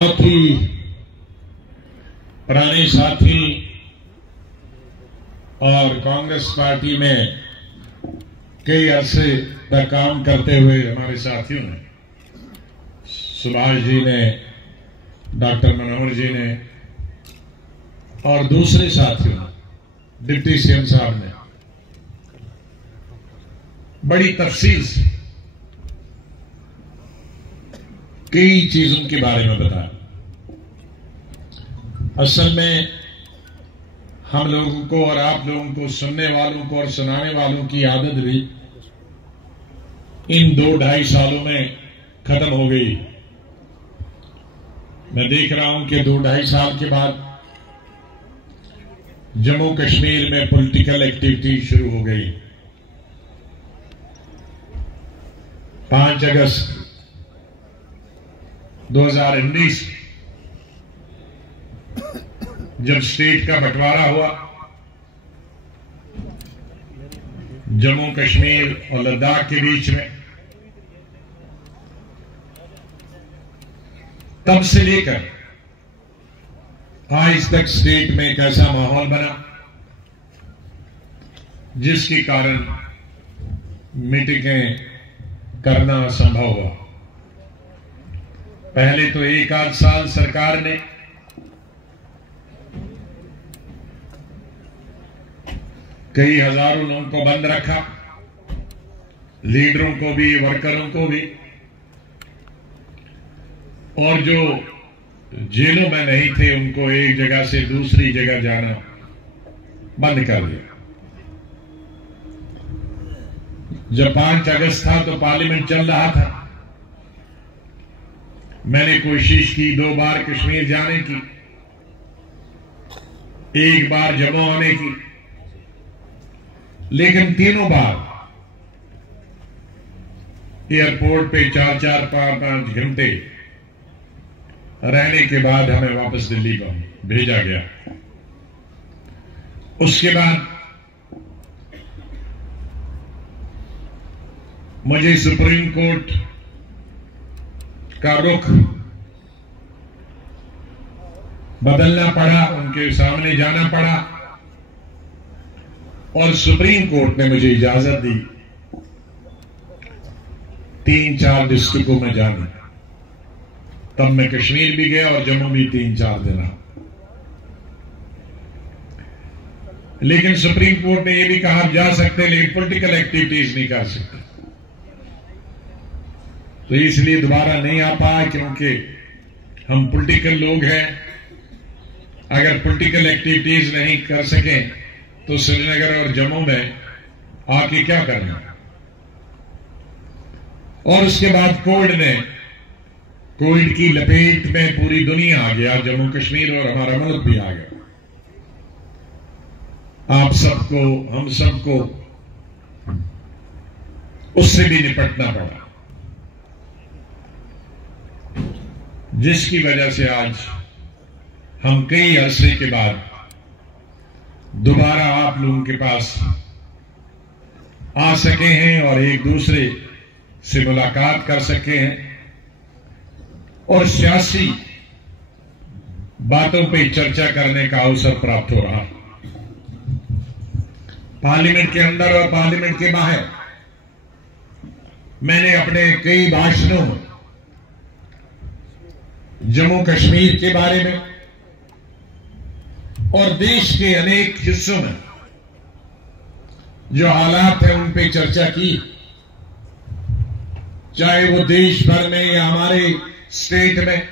बहुत ही पुराने साथी और कांग्रेस पार्टी में कई अरसे तक काम करते हुए हमारे साथियों ने, सुभाष जी ने, डॉक्टर मनोहर जी ने और दूसरे साथियों ने, डिप्टी सीएम साहब ने बड़ी तफसील से कई चीजों के बारे में बताया। असल में हम लोगों को और आप लोगों को, सुनने वालों को और सुनाने वालों की आदत भी इन 2-2.5 सालों में खत्म हो गई। मैं देख रहा हूं कि 2-2.5 साल के बाद जम्मू कश्मीर में पॉलिटिकल एक्टिविटी शुरू हो गई। 5 अगस्त 2019 जब स्टेट का बंटवारा हुआ, जम्मू कश्मीर और लद्दाख के बीच में, तब से लेकर आज तक स्टेट में एक ऐसा माहौल बना जिसके कारण मीटिंगें करना असंभव हुआ। पहले तो 1 साल सरकार ने कई हजारों लोगों को बंद रखा, लीडरों को भी, वर्करों को भी, और जो जेलों में नहीं थे उनको एक जगह से दूसरी जगह जाना बंद कर दिया। जब 5 अगस्त था तो पार्लियामेंट चल रहा था। मैंने कोशिश की 2 बार कश्मीर जाने की, 1 बार जम्मू आने की, लेकिन तीनों बार एयरपोर्ट पे 4-4, 5-5 घंटे रहने के बाद हमें वापस दिल्ली को भेजा गया। उसके बाद मुझे सुप्रीम कोर्ट का रुख बदलना पड़ा, उनके सामने जाना पड़ा और सुप्रीम कोर्ट ने मुझे इजाजत दी 3-4 डिस्ट्रिक्टों में जाने। तब मैं कश्मीर भी गया और जम्मू भी 3-4 दिन रहा। लेकिन सुप्रीम कोर्ट ने यह भी कहा आप जा सकते हैं लेकिन पॉलिटिकल एक्टिविटीज नहीं कर सकते। तो इसलिए दोबारा नहीं आ पाया, क्योंकि हम पॉलिटिकल लोग हैं। अगर पॉलिटिकल एक्टिविटीज नहीं कर सकें तो श्रीनगर और जम्मू में आके क्या करना। और उसके बाद कोविड की लपेट में पूरी दुनिया आ गया, जम्मू कश्मीर और हमारा मुल्क भी आ गया। आप सबको, हम सबको उससे भी निपटना पड़ा, जिसकी वजह से आज हम कई अरसे के बाद दोबारा आप लोगों के पास आ सके हैं और एक दूसरे से मुलाकात कर सके हैं और सियासी बातों पे चर्चा करने का अवसर प्राप्त हो रहा। पार्लियामेंट के अंदर और पार्लियामेंट के बाहर मैंने अपने कई भाषणों में जम्मू कश्मीर के बारे में और देश के अनेक हिस्सों में जो हालात हैं उन पे चर्चा की, चाहे वो देश भर में या हमारे स्टेट में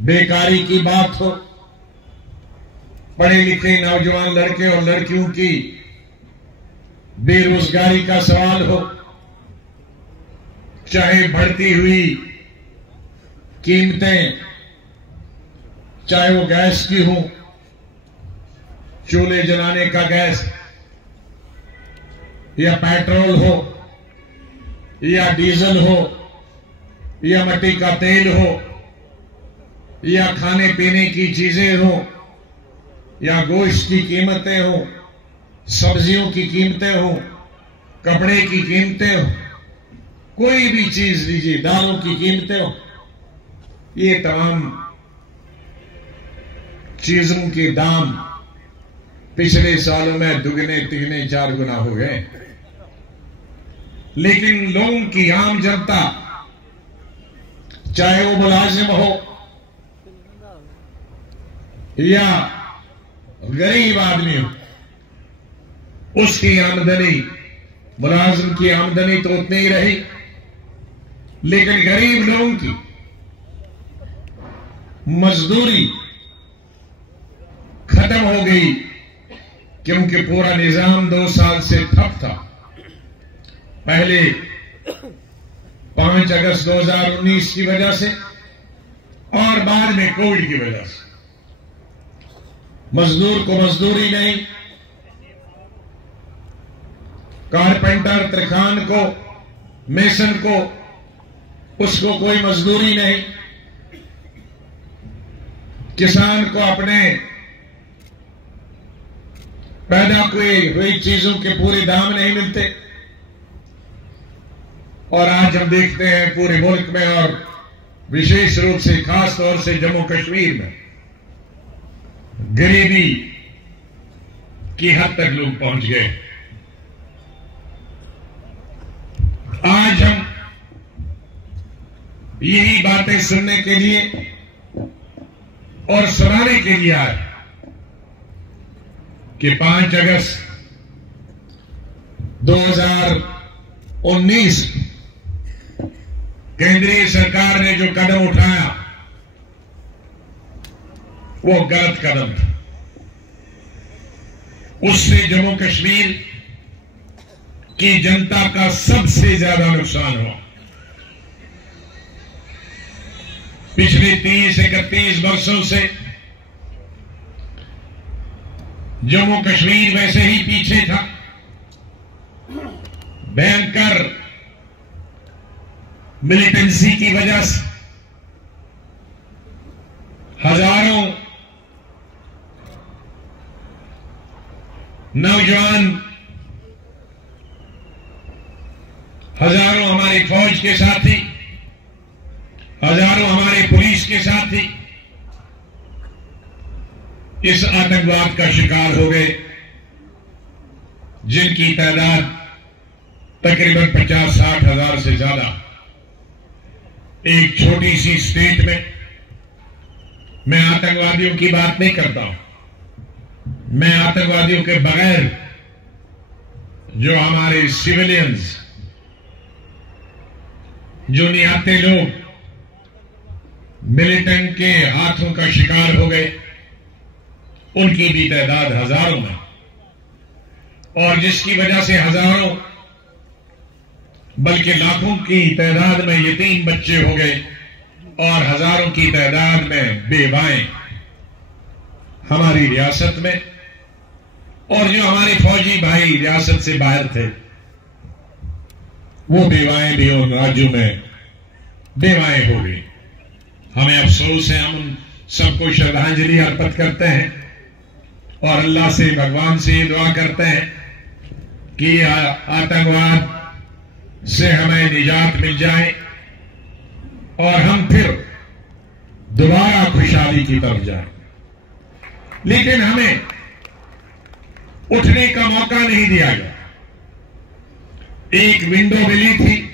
बेकारी की बात हो, पढ़े लिखे नौजवान लड़के और लड़कियों की बेरोजगारी का सवाल हो, चाहे बढ़ती हुई कीमतें, चाहे वो गैस की हो, चूल्हे जलाने का गैस, या पेट्रोल हो, या डीजल हो, या मिट्टी का तेल हो, या खाने पीने की चीजें हो, या गोश्त की कीमतें हो, सब्जियों की कीमतें हो, कपड़े की कीमतें हो, कोई भी चीज लीजिए, दालों की कीमतें हो, ये तमाम चीजों के दाम पिछले सालों में दुगने तिगने 4 गुना हो गए, लेकिन लोगों की आम जनता, चाहे वो मुलाजिम हो या गरीब आदमी हो, उसकी आमदनी, मुलाजिम की आमदनी तो उतनी ही रही, लेकिन गरीब लोगों की मजदूरी खत्म हो गई, क्योंकि पूरा निजाम 2 साल से ठप था। पहले 5 अगस्त 2019 की वजह से और बाद में कोविड की वजह से मजदूर को मजदूरी नहीं, कारपेंटर, तरखान को, मेसन को, उसको कोई मजदूरी नहीं, किसान को अपने पैदा हुई चीजों के पूरे दाम नहीं मिलते। और आज हम देखते हैं पूरे मुल्क में और विशेष रूप से खास तौर से जम्मू कश्मीर में गरीबी की हद तक लोग पहुंच गए। आज हम यही बातें सुनने के लिए और सुनाने के लिए आए कि 5 अगस्त 2019 केंद्रीय सरकार ने जो कदम उठाया वो गलत कदम था। उससे जम्मू कश्मीर की जनता का सबसे ज्यादा नुकसान हुआ। पिछले 30-31 वर्षों से जम्मू कश्मीर वैसे ही पीछे था। भयंकर मिलिटेंसी की वजह से हजारों नौजवान, हजारों हमारी फौज के साथी, हजारों हमारे पुलिस के साथी इस आतंकवाद का शिकार हो गए, जिनकी तादाद तकरीबन 50-60 हजार से ज्यादा। एक छोटी सी स्टेट में मैं आतंकवादियों की बात नहीं करता हूं, मैं आतंकवादियों के बगैर जो हमारे सिविलियंस, जो निहत्थे लोग मिलिटेंट के हाथों का शिकार हो गए, उनकी भी तादाद हजारों में, और जिसकी वजह से हजारों बल्कि लाखों की तादाद में यतीम बच्चे हो गए और हजारों की तादाद में बेवाएं हमारी रियासत में, और जो हमारे फौजी भाई रियासत से बाहर थे वो बेवाएं भी उन राज्यों में बेवाएं हो गई। हमें अफसोस है, हम उन सबको श्रद्धांजलि अर्पित करते हैं और अल्लाह से, भगवान से ये दुआ करते हैं कि आतंकवाद से हमें निजात मिल जाए और हम फिर दोबारा खुशहाली की तरफ जाएं। लेकिन हमें उठने का मौका नहीं दिया गया। एक विंडो मिली थी,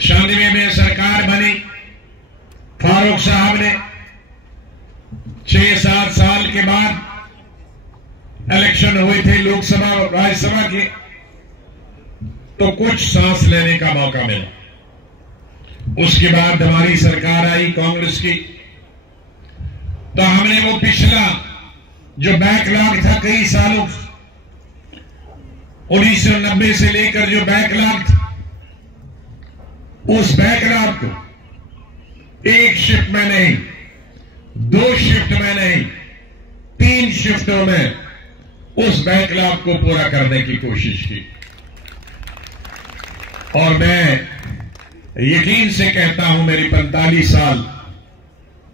96 में सरकार बनी, फारूक साहब ने 6-7 साल के बाद इलेक्शन हुए थे लोकसभा और राज्यसभा के, तो कुछ सांस लेने का मौका मिला। उसके बाद हमारी सरकार आई कांग्रेस की, तो हमने वो पिछला जो बैकलॉग था कई सालों, 1990 से लेकर जो बैकलॉग था, उस बैकलॉग को एक शिफ्ट में नहीं, 2 शिफ्ट में नहीं, 3 शिफ्टों में उस बैकलॉग को पूरा करने की कोशिश की। और मैं यकीन से कहता हूं, मेरी 45 साल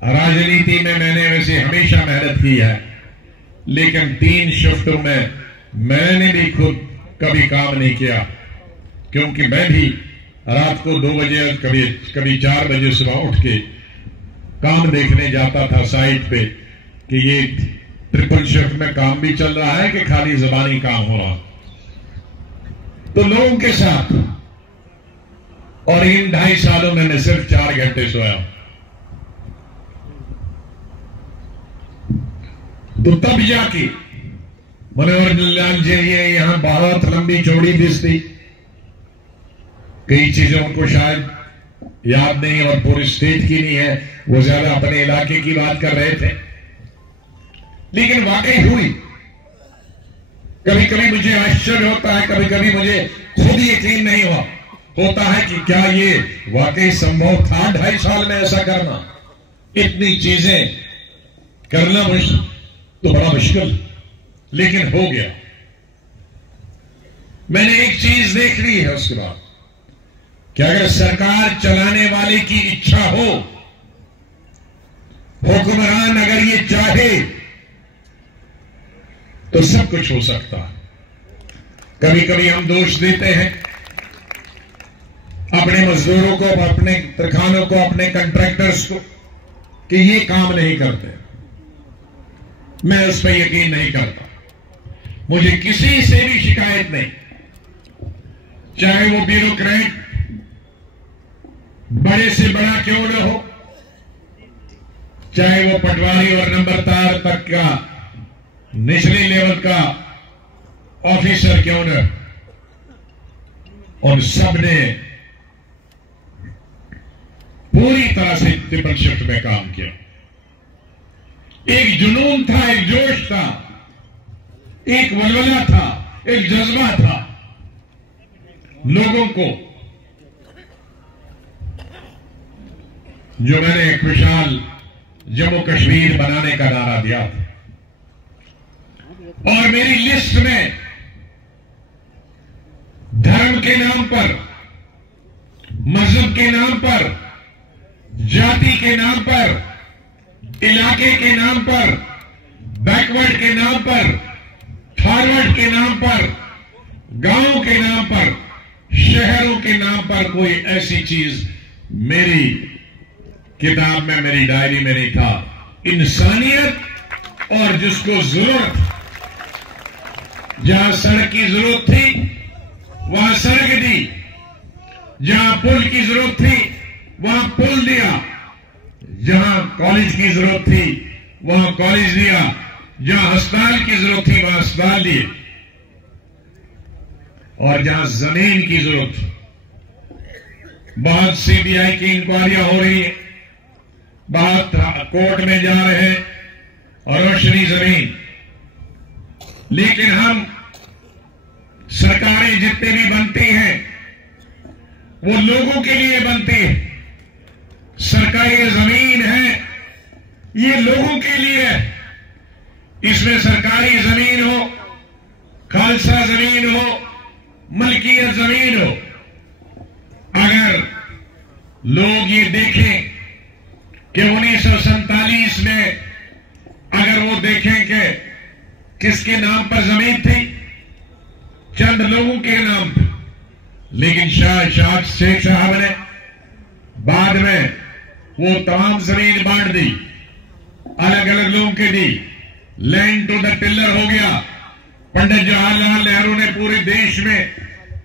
राजनीति में मैंने वैसे हमेशा मेहनत की है, लेकिन 3 शिफ्टों में मैंने भी खुद कभी काम नहीं किया, क्योंकि मैं भी रात को 2 बजे और कभी 4 बजे सुबह उठ के काम देखने जाता था साइट पे कि ये ट्रिपल शिफ्ट में काम भी चल रहा है कि खाली जबानी काम हो रहा। तो लोगों के साथ, और इन 2.5 सालों में मैं सिर्फ 4 घंटे सोया। तो तब जाके मनोहर लाल जी ये यहां बहुत लंबी चौड़ी लिस्ट थी, कई चीजों को शायद याद नहीं और पूरी स्टेट की नहीं है, वो ज्यादा अपने इलाके की बात कर रहे थे, लेकिन वाकई हुई। कभी कभी मुझे आश्चर्य होता है, कभी कभी मुझे खुद यकीन नहीं होता है कि क्या ये वाकई संभव था 2.5 साल में ऐसा करना। इतनी चीजें करना तो बड़ा मुश्किल, लेकिन हो गया। मैंने एक चीज देख ली है उसके बाद कि अगर सरकार चलाने वाले की इच्छा हो, हुक्मरान अगर ये चाहे तो सब कुछ हो सकता है। कभी कभी हम दोष देते हैं अपने मजदूरों को, अपने तरखानों को, अपने कॉन्ट्रैक्टर्स को कि ये काम नहीं करते। मैं उस पर यकीन नहीं करता। मुझे किसी से भी शिकायत नहीं, चाहे वो ब्यूरोक्रेट बड़े से बड़ा क्यों न हो, चाहे वो पटवारी और नंबरदार तक का निचले लेवल का ऑफिसर क्यों न, उन सब ने पूरी तरह से ट्रिपल शिफ्ट में काम किया। एक जुनून था, एक जोश था, एक वलवला था, एक जज्बा था। लोगों को जो मैंने खुशहाल जम्मू कश्मीर बनाने का नारा दिया था, और मेरी लिस्ट में धर्म के नाम पर, मजहब के नाम पर, जाति के नाम पर, इलाके के नाम पर, बैकवर्ड के नाम पर, फॉरवर्ड के नाम पर, गांव के नाम पर, शहरों के नाम पर कोई ऐसी चीज मेरी किताब में, मेरी डायरी में नहीं था। इंसानियत और जिसको जरूरत, जहां सड़क की जरूरत थी वहां सड़क दी, जहां पुल की जरूरत थी वहां पुल दिया, जहां कॉलेज की जरूरत थी वहां कॉलेज दिया, जहां अस्पताल की जरूरत थी वहां अस्पताल दिए, और जहां जमीन की जरूरत थी। बहुत सीबीआई की इंक्वायरियां हो रही है, बहुत कोर्ट में जा रहे हैं और रोशनी जमीन, लेकिन हम सरकारें जितने भी बनती हैं वो लोगों के लिए बनती है। सरकारी जमीन है ये लोगों के लिए है। इसमें सरकारी जमीन हो, खालसा जमीन हो, मलकियत जमीन हो, अगर लोग ये देखें कि 1947 में अगर वो देखें कि किसके नाम पर जमीन थी, चंद लोगों के नाम पर, लेकिन शाह शेख साहब ने बाद में वो तमाम जमीन बांट दी, अलग अलग लोगों के दी, लैंड टू द टिलर हो गया। पंडित जवाहरलाल नेहरू ने पूरे देश में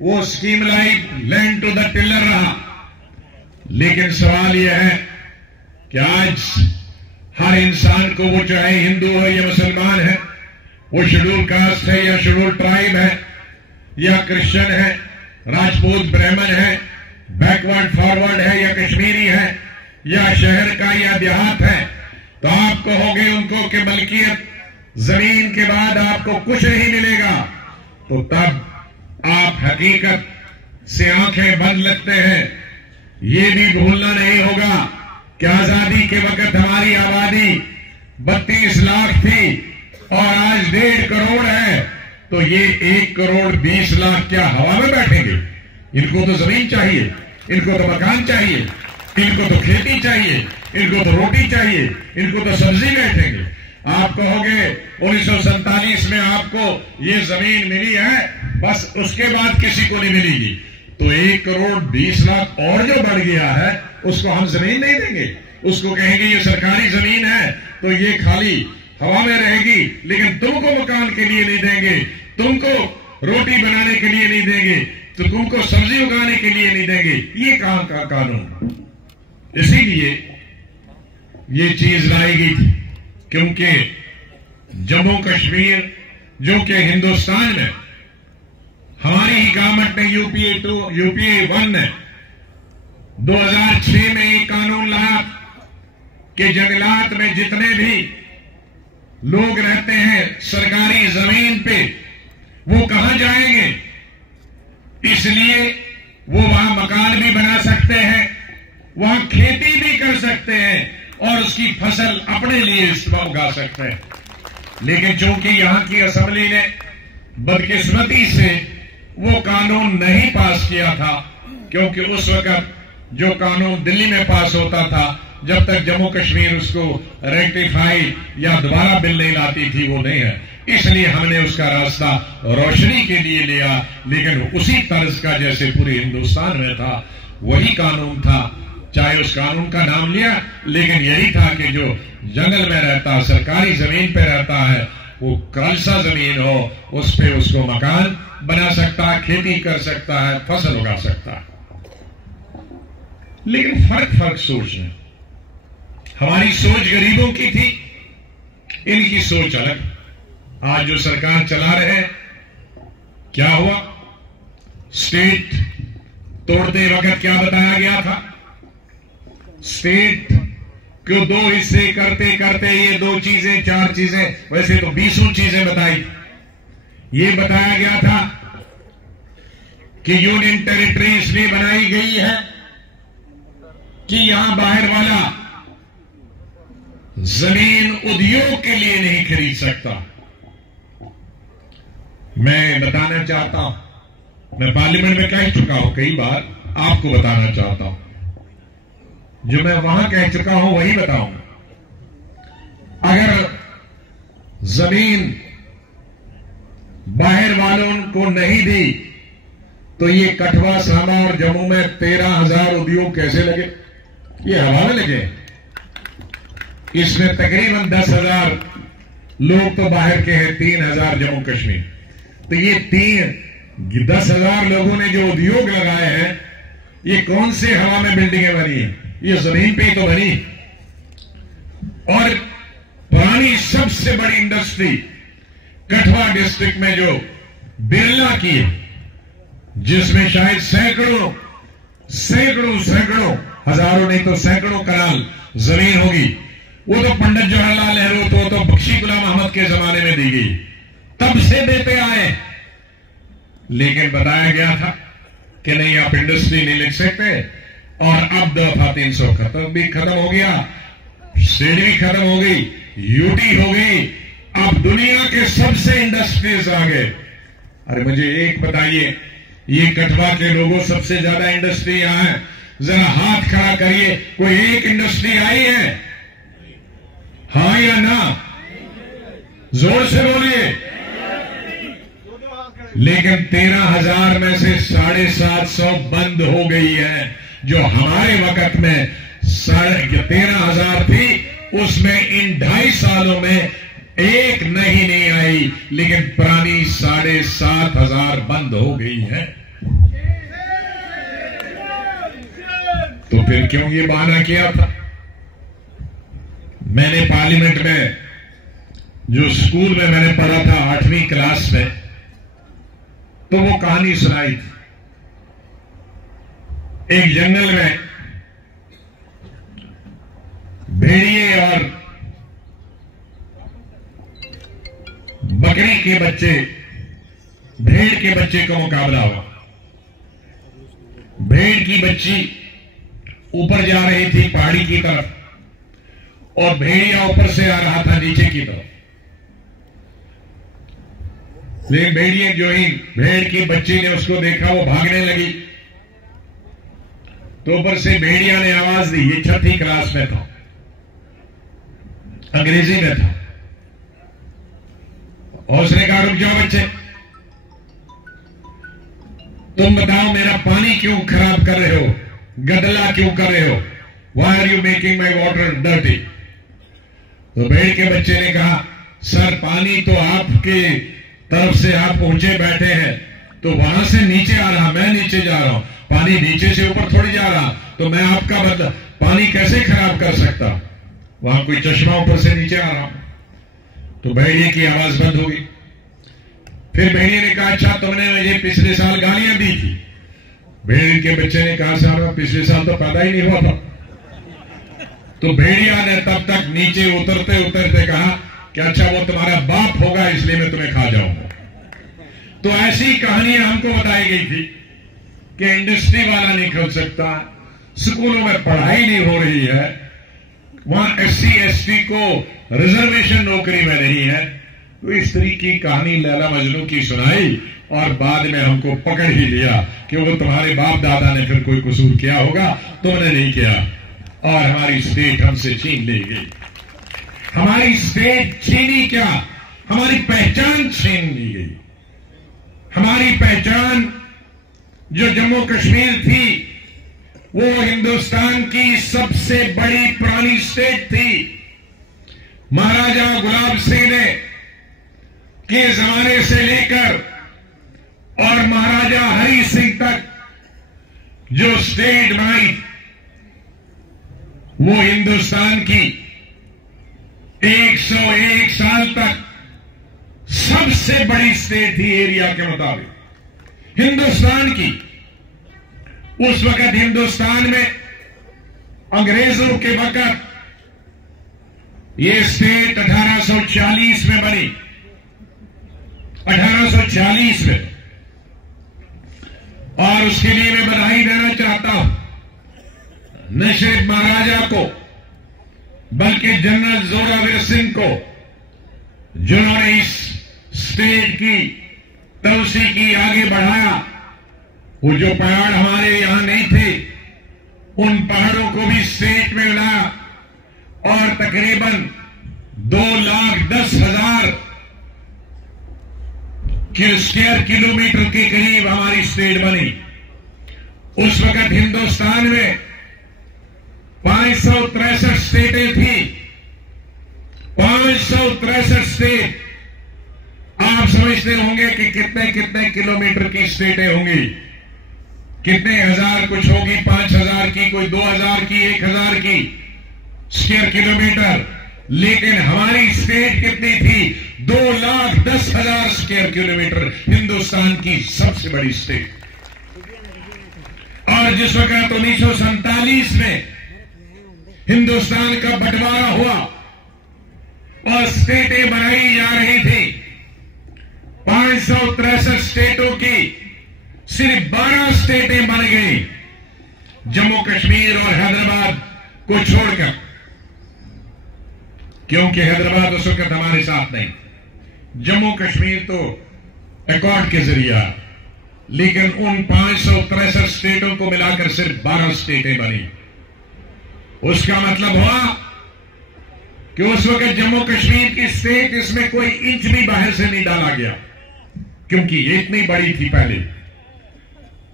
वो स्कीम लाई, लैंड टू द टिलर रहा। लेकिन सवाल यह है कि आज हर इंसान को, वो चाहे हिंदू हो या मुसलमान है, वो शेड्यूल कास्ट है या शेड्यूल ट्राइब है या क्रिश्चियन है, राजपूत ब्राह्मण है, बैकवर्ड फॉरवर्ड है या कश्मीरी है या शहर का या देहात है, तो आप कहोगे उनको कि मलकियत जमीन के बाद आपको कुछ नहीं मिलेगा, तो तब आप हकीकत से आंखें बंद लगते हैं। ये भी भूलना नहीं होगा कि आजादी के वक्त हमारी आबादी 32 लाख थी और आज 1.5 करोड़ है, तो ये 1 करोड़ 20 लाख क्या हवा में बैठेंगे? इनको तो जमीन चाहिए, इनको तो मकान चाहिए, इनको तो खेती चाहिए, इनको तो रोटी चाहिए, इनको तो सब्जी बैठेंगे। आप कहोगे 1947 में आपको ये जमीन मिली है, बस उसके बाद किसी को नहीं मिलेगी। तो 1,20,00,000 और जो बढ़ गया है उसको हम जमीन नहीं देंगे। उसको कहेंगे ये सरकारी जमीन है तो ये खाली हवा में रहेगी, लेकिन तुमको मकान के लिए नहीं देंगे, तुमको रोटी बनाने के लिए नहीं देंगे, तो तुमको सब्जी उगाने के लिए नहीं देंगे। ये कहां का कानून? इसीलिए ये चीज लाई गई थी, क्योंकि जम्मू कश्मीर जो कि हिंदुस्तान में हमारी ही गवर्नमेंट ने यूपीए 1 ने 2006 में एक कानून लाया कि जंगलात में जितने भी लोग रहते हैं सरकारी जमीन पे, वो कहां जाएंगे? इसलिए वो वहां मकान भी बना सकते हैं, वहां खेती भी कर सकते हैं और उसकी फसल अपने लिए उगा सकते हैं। लेकिन चूंकि यहां की असेंबली ने बदकिस्मती से वो कानून नहीं पास किया था, क्योंकि उस वक्त जो कानून दिल्ली में पास होता था, जब तक जम्मू कश्मीर उसको रेक्टिफाई या दोबारा बिल नहीं लाती थी, वो नहीं है। इसलिए हमने उसका रास्ता रोशनी के लिए लिया, लेकिन उसी तर्ज का जैसे पूरे हिंदुस्तान में था वही कानून था। चाहे उस कानून का नाम लिया, लेकिन यही था कि जो जंगल में रहता, सरकारी जमीन पे रहता है, वो खालसा जमीन हो, उस पे उसको मकान बना सकता है, खेती कर सकता है, फसल उगा सकता है। लेकिन फर्क सोच है। हमारी सोच गरीबों की थी, इनकी सोच अलग। आज जो सरकार चला रहे हैं, क्या हुआ? स्टेट तोड़ते वक्त क्या बताया गया था? स्टेट को 2 हिस्से करते करते ये 2 चीजें 4 चीजें, वैसे तो 20 चीजें बताई। ये बताया गया था कि यूनियन टेरिटरी इसलिए बनाई गई है कि यहां बाहर वाला जमीन उद्योग के लिए नहीं खरीद सकता। मैं बताना चाहता हूं, मैं पार्लियामेंट में कह चुका हूं कई बार, आपको बताना चाहता हूं, जो मैं वहां कह चुका हूं वही बताऊंगा। अगर जमीन बाहर वालों को नहीं दी तो ये कठवा, सामा और जम्मू में 13,000 उद्योग कैसे लगे? ये हवा में लगे। इसमें तकरीबन 10,000 लोग तो बाहर के हैं, 3,000 जम्मू कश्मीर। तो ये 10,000 लोगों ने जो उद्योग लगाए हैं, ये कौन से हवा में बिल्डिंगें बनी है? ये जमीन पे ही तो बनी। और पुरानी सबसे बड़ी इंडस्ट्री कठवा डिस्ट्रिक्ट में जो बिरला की है, जिसमें शायद सैकड़ों हजारों नहीं तो सैकड़ों कनाल जमीन होगी, वो तो पंडित जवाहरलाल नेहरू तो बख्शी गुलाम अहमद के जमाने में दी गई, तब से देते आए। लेकिन बताया गया था कि नहीं, आप इंडस्ट्री नहीं लिख सकते। और अब दफा 300 खत्म हो गया, स्टेट भी खत्म हो गई, यूटी हो गई, अब दुनिया के सबसे इंडस्ट्रीज आ गए। अरे मुझे एक बताइए, ये कठवा के लोगों सबसे ज्यादा इंडस्ट्री यहां है, जरा हाथ खड़ा करिए, कोई एक इंडस्ट्री आई है? हाँ या ना? जोर से बोलिए। लेकिन 13,000 में से 750 बंद हो गई है। जो हमारे वक्त में 13,000 थी, उसमें इन 2.5 सालों में एक नहीं आई, लेकिन पुरानी 7,500 बंद हो गई है। तो फिर क्यों ये बहाना किया था? मैंने पार्लियामेंट में, जो स्कूल में मैंने पढ़ा था 8वीं क्लास में, तो वो कहानी सुनाई थी। एक जंगल में भेड़िए और बकरी के बच्चे, भेड़ के बच्चे का मुकाबला हुआ। भेड़ की बच्ची ऊपर जा रही थी पहाड़ी की तरफ, और भेड़िया ऊपर से आ रहा था नीचे की तरफ। लेकिन भेड़िए जो ही भेड़ की बच्ची ने उसको देखा, वो भागने लगी। तो ऊपर से भेड़िया ने आवाज दी, ये 6वीं क्लास में था, अंग्रेजी में था, और उसने कहा रुक जाओ बच्चे। तुम बताओ मेरा पानी क्यों खराब कर रहे हो, गदला क्यों कर रहे हो? Why are you making my water dirty? तो भेड़ के बच्चे ने कहा, सर पानी तो आपके तरफ से आप ऊंचे बैठे हैं, तो वहां से नीचे आ रहा, मैं नीचे जा रहा हूं, पानी नीचे से ऊपर थोड़ी जा रहा, तो मैं आपका बदला पानी कैसे खराब कर सकता? वहां कोई चश्मा ऊपर से नीचे आ रहा। तो भेड़िए की आवाज बंद हो गई। फिर भेड़िए ने कहा, अच्छा तुमने मुझे पिछले साल गालियां दी थी। भेड़ के बच्चे ने कहा, साहब पिछले साल तो पैदा ही नहीं हुआ था। तो भेड़िया ने तब तक नीचे उतरते उतरते कहा कि अच्छा वो तुम्हारा बाप होगा इसलिए मैं तुम्हें खा जाऊंगा। तो ऐसी कहानियां हमको बताई गई थी कि इंडस्ट्री वाला नहीं खोल सकता, स्कूलों में पढ़ाई नहीं हो रही है, वहां SC ST को रिजर्वेशन नौकरी में नहीं है। तो इस तरह की कहानी लैला मजनू की सुनाई और बाद में हमको पकड़ ही लिया कि वो तुम्हारे बाप दादा ने फिर कोई कसूर किया होगा, तुमने नहीं किया, और हमारी स्टेट हमसे छीन ली गई। हमारी स्टेट छीनी क्या, हमारी पहचान छीन ली गई। हमारी पहचान जो जम्मू कश्मीर थी वो हिंदुस्तान की सबसे बड़ी पुरानी स्टेट थी। महाराजा गुलाब सिंह ने के जमाने से लेकर और महाराजा हरि सिंह तक जो स्टेट बनाई वो हिंदुस्तान की 101 साल तक सबसे बड़ी स्टेट थी एरिया के मुताबिक हिंदुस्तान की। उस वक्त हिंदुस्तान में अंग्रेजों के वक्त ये स्टेट 1840 में बनी, 1840 में, और उसके लिए मैं बधाई देना चाहता हूं न सिर्फ महाराजा को बल्कि जनरल जोरावर सिंह को, जिन्होंने इस स्टेट की तोसी की आगे बढ़ाया। वो जो पहाड़ हमारे यहां नहीं थे उन पहाड़ों को भी स्टेट में लाया और तकरीबन 2,10,000 स्क्वायर किलोमीटर के करीब हमारी स्टेट बनी। उस वक्त हिंदुस्तान में 563 स्टेटें थी, 563 स्टेट। आप समझते होंगे कि कितने कितने किलोमीटर की स्टेटें होंगी, कितने हजार कुछ होगी, 5,000 की, कोई 2,000 की, 1,000 की स्क्वायर किलोमीटर। लेकिन हमारी स्टेट कितनी थी? 2,10,000 स्क्वायर किलोमीटर, हिंदुस्तान की सबसे बड़ी स्टेट। और जिस वक्त 1947 में हिंदुस्तान का बंटवारा हुआ और स्टेटें बनाई जा रही थी, 563 स्टेटों की सिर्फ 12 स्टेटें बन गई, जम्मू कश्मीर और हैदराबाद को छोड़कर, क्योंकि हैदराबाद उस वक्त हमारे साथ नहीं। जम्मू कश्मीर तो एकॉर्ड के जरिया, लेकिन उन 563 स्टेटों को मिलाकर सिर्फ 12 स्टेटें बनी। उसका मतलब हुआ कि उस वक्त जम्मू कश्मीर की स्टेट, इसमें कोई इंच भी बाहर से नहीं डाला गया, क्योंकि ये इतनी बड़ी थी पहले।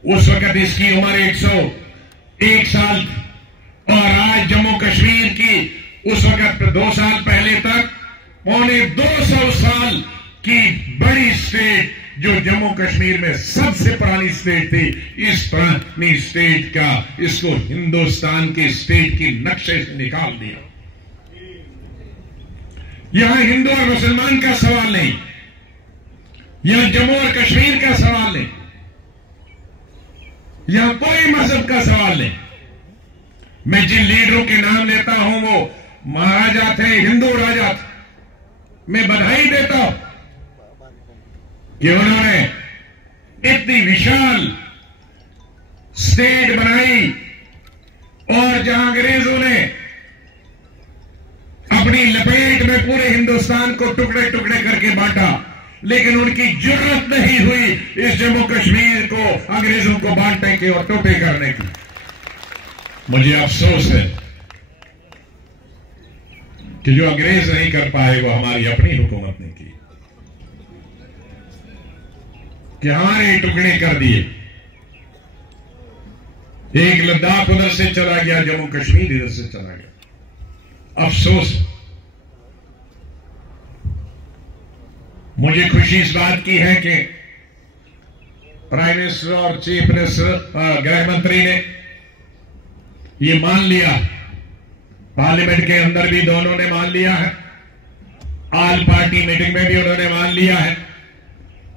उस वक्त इसकी उम्र 101 साल थी और आज जम्मू कश्मीर की उस वक्त 2 साल पहले तक 250 साल की बड़ी स्टेट जो जम्मू कश्मीर में सबसे पुरानी स्टेट थी, इस पुरानी स्टेट का इसको हिंदुस्तान के स्टेट की नक्शे से निकाल दिया। यहां हिंदू और मुसलमान का सवाल नहीं, यहां जम्मू और कश्मीर का सवाल नहीं, यहां कोई मजहब का सवाल नहीं। मैं जिन लीडरों के नाम लेता हूं वो महाराजा थे, हिंदू राजा थे। मैं बधाई देता हूं कि उन्होंने इतनी विशाल स्टेट बनाई और जहां अंग्रेजों ने अपनी लपेट में पूरे हिंदुस्तान को टुकड़े टुकड़े करके बांटा, लेकिन उनकी जरूरत नहीं हुई इस जम्मू कश्मीर को अंग्रेजों को बांटने की और टोटे करने की। मुझे अफसोस है कि जो अंग्रेज नहीं कर पाए वो हमारी अपनी हुकूमत ने की, कि हमारे टुकड़े कर दिए। एक लद्दाख उधर से चला गया, जम्मू कश्मीर इधर से चला गया। अफसोस, मुझे खुशी इस बात की है कि प्राइम मिनिस्टर और चीफ मिनिस्टर गृह मंत्री ने ये मान लिया, पार्लियामेंट के अंदर भी दोनों ने मान लिया है, ऑल पार्टी मीटिंग में भी उन्होंने मान लिया है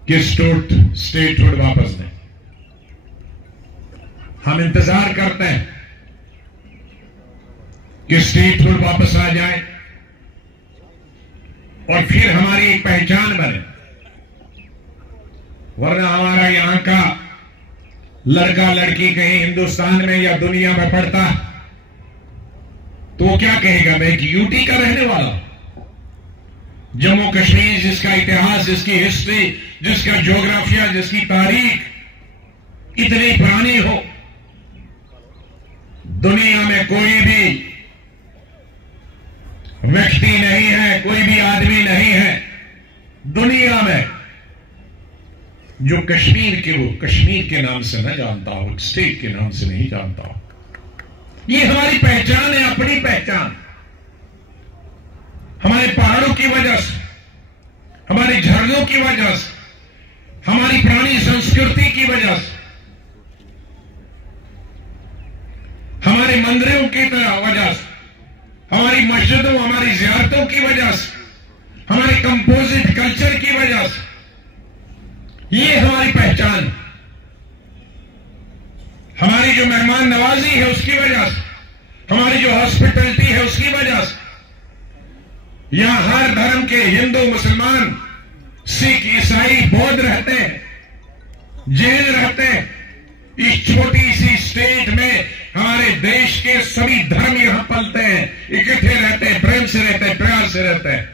कि स्टेटहुड वापस दें। हम इंतजार करते हैं कि स्टेटहुड वापस आ जाए और फिर हमारी एक पहचान बने, वरना हमारा यहां का लड़का लड़की कहीं हिंदुस्तान में या दुनिया में पढ़ता तो वो क्या कहेगा, मैं एक यूटी का रहने वाला हूं। जम्मू कश्मीर जिसका इतिहास, जिसकी हिस्ट्री, जिसका ज्योग्राफिया, जिसकी तारीख इतनी पुरानी हो, दुनिया में कोई भी व्यक्ति नहीं है, कोई भी आदमी नहीं है दुनिया में जो कश्मीर के वो कश्मीर के नाम से न जानता हो, स्टेट के नाम से नहीं जानता हो। ये हमारी पहचान है, अपनी पहचान, हमारे पहाड़ों की वजह से, हमारे झरनों की वजह से, हमारी पुरानी संस्कृति की वजह से, हमारे मंदिरों की वजह से, हमारी मस्जिदों, हमारी ज़ियारतों की वजह से, हमारे कंपोजिट कल्चर की वजह से, ये हमारी पहचान, हमारी जो मेहमान नवाजी है उसकी वजह से, हमारी जो हॉस्पिटलिटी है उसकी वजह से। यहां हर धर्म के हिंदू, मुसलमान, सिख, ईसाई, बौद्ध रहते हैं, जैन रहते हैं। इस छोटी सी स्टेट में हमारे देश के सभी धर्म यहां पलते हैं, इकट्ठे रहते हैं, प्रेम से रहते हैं, प्यार से रहते हैं।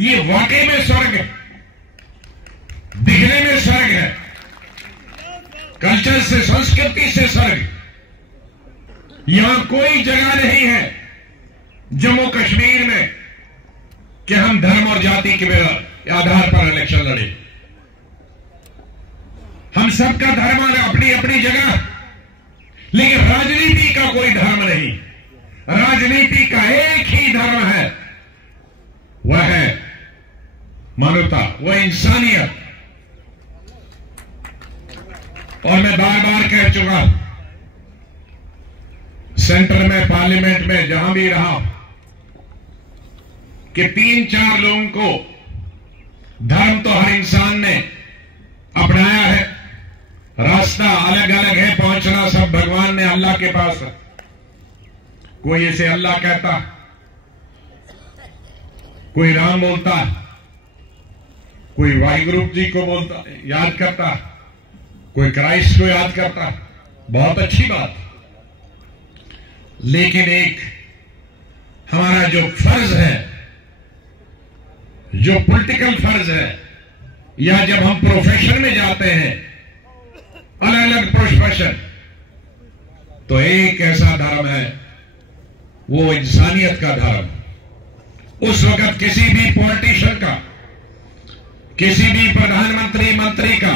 ये वाकई में स्वर्ग है, दिखने में स्वर्ग है, कल्चर से, संस्कृति से स्वर्ग। यहां कोई जगह नहीं है जम्मू कश्मीर में कि हम धर्म और जाति के आधार पर इलेक्शन लड़े। हम सबका धर्म अपनी अपनी जगह, लेकिन राजनीति का कोई धर्म नहीं। राजनीति का एक ही धर्म है, वह है मानवता, वह इंसानियत। और मैं बार बार कह चुका, सेंटर में, पार्लियामेंट में, जहां भी रहा, कि 3-4 लोगों को धर्म तो हर इंसान ने अपनाया है, रास्ता अलग अलग है पहुंचना, सब भगवान ने, अल्लाह के पास है। कोई इसे अल्लाह कहता, कोई राम बोलता, कोई वाहिगुरु जी को बोलता, याद करता, कोई क्राइस्ट को याद करता, बहुत अच्छी बात। लेकिन एक हमारा जो फर्ज है, जो पॉलिटिकल फर्ज है, या जब हम प्रोफेशन में जाते हैं, अलग अलग प्रोफेशन, तो एक ऐसा धर्म है, वो इंसानियत का धर्म। उस वक्त किसी भी पॉलिटिशियन का, किसी भी प्रधानमंत्री, मंत्री का,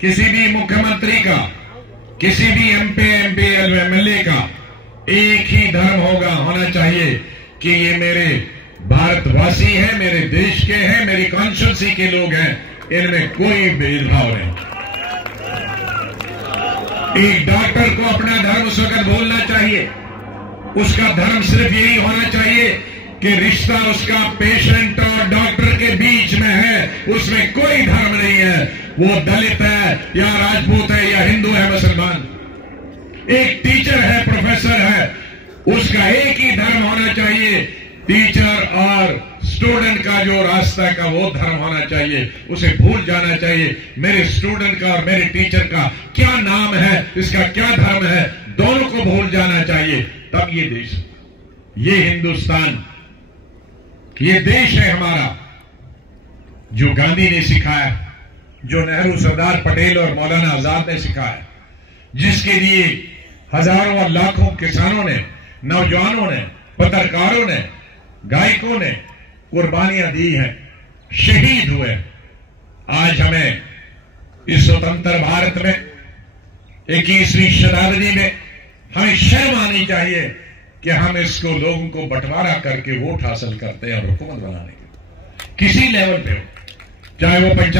किसी भी मुख्यमंत्री का, किसी भी एमपी, एमएलए का एक ही धर्म होना चाहिए कि ये मेरे भारतवासी हैं, मेरे देश के हैं, मेरी कॉन्स्टिट्यूंसी के लोग हैं, इनमें कोई भेदभाव नहीं। एक डॉक्टर को अपना धर्म उस वक्त बोलना चाहिए, उसका धर्म सिर्फ यही होना चाहिए कि रिश्ता उसका पेशेंट और डॉक्टर के बीच में है, उसमें कोई धर्म नहीं है, वो दलित है या राजपूत है या हिंदू है, मुसलमान। एक टीचर है, प्रोफेसर है, उसका एक ही धर्म होना चाहिए। टीचर और स्टूडेंट का जो रास्ता का वो धर्म होना चाहिए, उसे भूल जाना चाहिए। मेरे स्टूडेंट का और मेरे टीचर का क्या नाम है, इसका क्या धर्म है, दोनों को भूल जाना चाहिए। तब ये देश, ये हिंदुस्तान, ये देश है हमारा, जो गांधी ने सिखाया, जो नेहरू, सरदार पटेल और मौलाना आजाद ने सिखाया, जिसके लिए हजारों और लाखों किसानों ने, नौजवानों ने, पत्रकारों ने, गायकों ने कुर्बानियां दी हैं, शहीद हुए। आज हमें इस स्वतंत्र भारत में 21वीं शताब्दी में हमें शर्म आनी चाहिए कि हम इसको लोगों को बंटवारा करके वोट हासिल करते हैं और हुकूमत बनाने के किसी लेवल पे हो, चाहे वो पंचायत